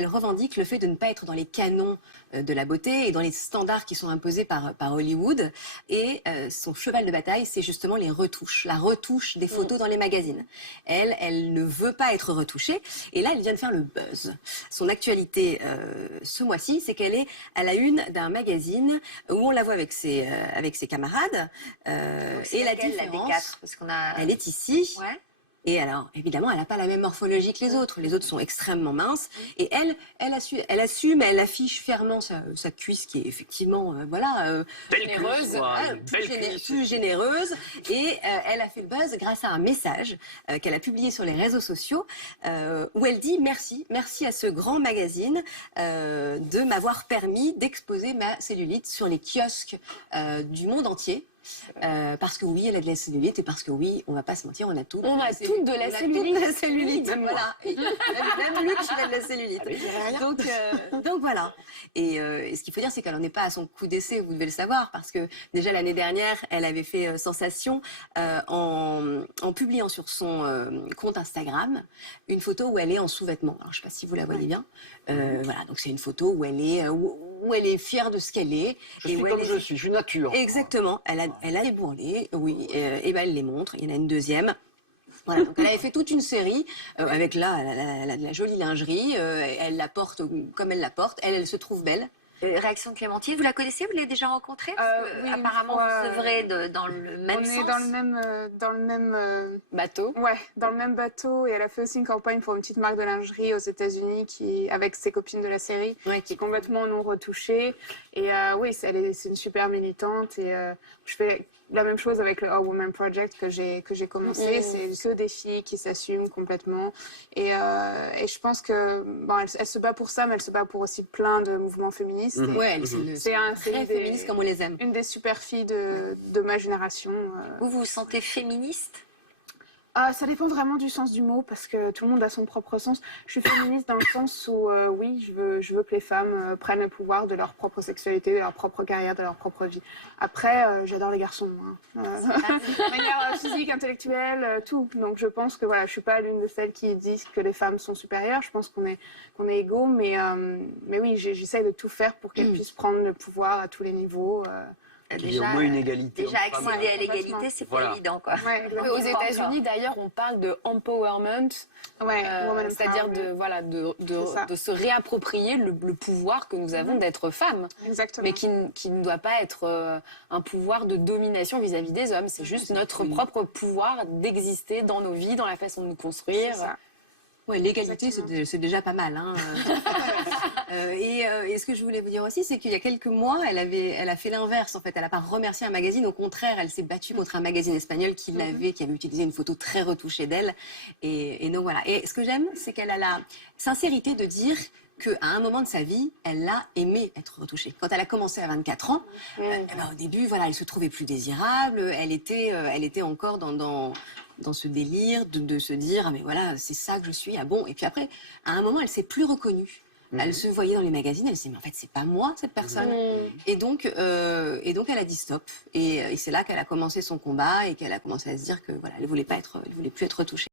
elle revendique le fait de ne pas être dans les canons de la beauté et dans les standards qui sont imposés par Hollywood. Et son cheval de bataille, c'est justement les retouches, la retouche des photos dans les magazines. Elle ne veut pas être retouchée. Et là, elle vient de faire le buzz. Son actualité ce mois-ci, c'est qu'elle est à la une d'un magazine où on la voit avec ses camarades. Et la différence, parce qu'on a... elle est ici. Ouais. Et alors, évidemment, elle n'a pas la même morphologie que les autres. Les autres sont extrêmement minces. Et elle assume, elle affiche fièrement sa cuisse qui est effectivement, généreuse, plus généreuse. Et elle a fait le buzz grâce à un message qu'elle a publié sur les réseaux sociaux où elle dit merci à ce grand magazine de m'avoir permis d'exposer ma cellulite sur les kiosques du monde entier. Parce que oui, elle a de la cellulite et parce que oui, on va pas se mentir, on a toutes. On a toutes de la cellulite. Voilà. Même Luc, il a de la cellulite. Donc voilà. Et ce qu'il faut dire, c'est qu'elle n'en est pas à son coup d'essai, vous devez le savoir, parce que déjà l'année dernière, elle avait fait sensation en publiant sur son compte Instagram une photo où elle est en sous-vêtements. Alors je sais pas si vous la voyez bien. Voilà, donc c'est une photo où elle est fière de ce qu'elle est. Je suis comme je suis nature. Exactement. Elle a des bourrelets, oui, et ben elle les montre. Il y en a une deuxième. Voilà, donc elle avait fait toute une série avec elle a de la jolie lingerie. Elle la porte comme elle la porte. Elle se trouve belle. Réaction de Clémentine, vous la connaissez? Vous l'avez déjà rencontrée? Oui, apparemment, vous œuvrez dans le même sens. On est dans le même bateau. Ouais, dans le même bateau. Et elle a fait aussi une campagne pour une petite marque de lingerie aux États-Unis avec ses copines de la série, qui est complètement non retouchée. Et oui, c'est une super militante. Et je fais la même chose avec le All Women Project que j'ai commencé. C'est que des filles qui s'assument complètement. Et je pense que elle se bat pour ça, mais elle se bat pour aussi plein de mouvements féministes. Ouais, c'est très féministe comme on les aime. Une des super filles de ma génération. Vous vous sentez féministe? Ça dépend vraiment du sens du mot, parce que tout le monde a son propre sens. Je suis féministe dans le sens où, oui, je veux que les femmes prennent le pouvoir de leur propre sexualité, de leur propre carrière, de leur propre vie. Après, j'adore les garçons, de manière physique, intellectuelle, tout. Donc je pense que voilà, je suis pas l'une de celles qui disent que les femmes sont supérieures. Je pense qu'on est égaux, mais oui, j'essaie de tout faire pour qu'elles puissent prendre le pouvoir à tous les niveaux. Il y a au moins une égalité. Déjà accéder à l'égalité, c'est pas évident, quoi. Aux États-Unis, d'ailleurs, on parle de empowerment, c'est-à-dire de se réapproprier le pouvoir que nous avons d'être femmes. Exactement. Mais qui ne doit pas être un pouvoir de domination vis-à-vis des hommes. C'est juste notre propre pouvoir d'exister dans nos vies, dans la façon de nous construire. Ouais, l'égalité, c'est déjà pas mal. Hein. Et ce que je voulais vous dire aussi, c'est qu'il y a quelques mois, elle a fait l'inverse. En fait, elle n'a pas remercié un magazine. Au contraire, elle s'est battue contre un magazine espagnol qui avait utilisé une photo très retouchée d'elle. Et donc voilà. Et ce que j'aime, c'est qu'elle a la sincérité de dire qu'à un moment de sa vie, elle a aimé être retouchée. Quand elle a commencé à 24 ans, au début, voilà, elle se trouvait plus désirable. Elle était encore dans ce délire de se dire ah mais voilà, c'est ça que je suis. Ah bon. Et puis après, à un moment, elle s'est plus reconnue. Elle se voyait dans les magazines, elle s'est dit mais en fait c'est pas moi cette personne. Et donc elle a dit stop. Et c'est là qu'elle a commencé son combat et qu'elle a commencé à se dire que voilà, elle voulait plus être retouchée.